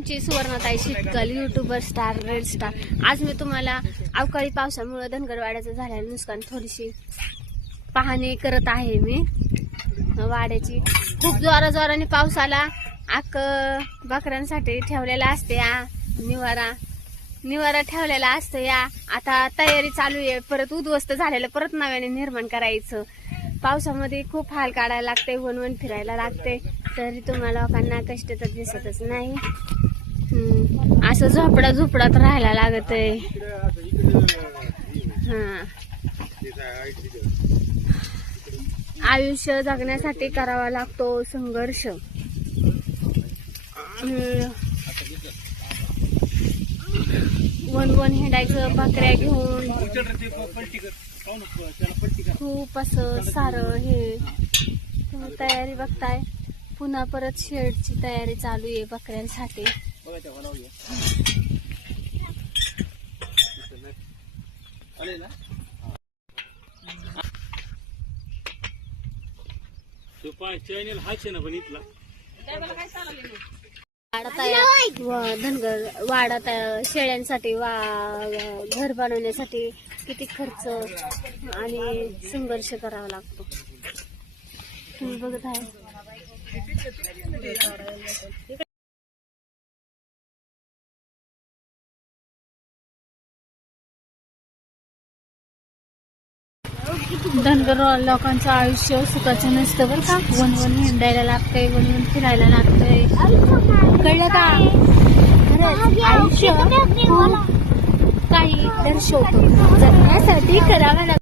तुमची सुवर्णताई शेटकल, YouTuber star, red star. आज मी तुम्हाला अवकाळी पावसामुळे धनगरवाड्याचं झालेलं नुकसान थोडीशी पाहणी करत आहे. मी वाड्याची खूप जोराने पाऊस आला. बकऱ्यांसाठी ठेवलेला असते या निवारा ठेवलेला असतो. या आता तयारी चालू आहे. परत उद्ध्वस्त झालेलं परत नव्याने निर्माण करायचं. पावसामध्ये खूप हाल काढायला लागते, वन फिरायला लागते. तरी तुम्हाला लोकांना कष्ट तर दिसतच नाही. असं झोपडात राहायला लागत आहे. आयुष्य जगण्यासाठी करावा लागतो संघर्ष. वन हिंडायचं बकऱ्या घेऊन. खूप असं सारं हे तुम्ही तयारी बघताय. पुन्हा परत शेडची तयारी चालू आहे बकऱ्यांसाठी. वाडा शेळ्यांसाठी घर बनवण्यासाठी किती खर्च आणि संघर्ष करावा लागतो तुम्ही बघत आहे. धनगर लोकांचं आयुष्य सुखाचं नसतं बरं का. वन हिंडायला लागतंय, वन फिरायला लागतंय. कळलं का? आयुष्य काही दर्शवतो. जगण्यासाठी करावं लागतं.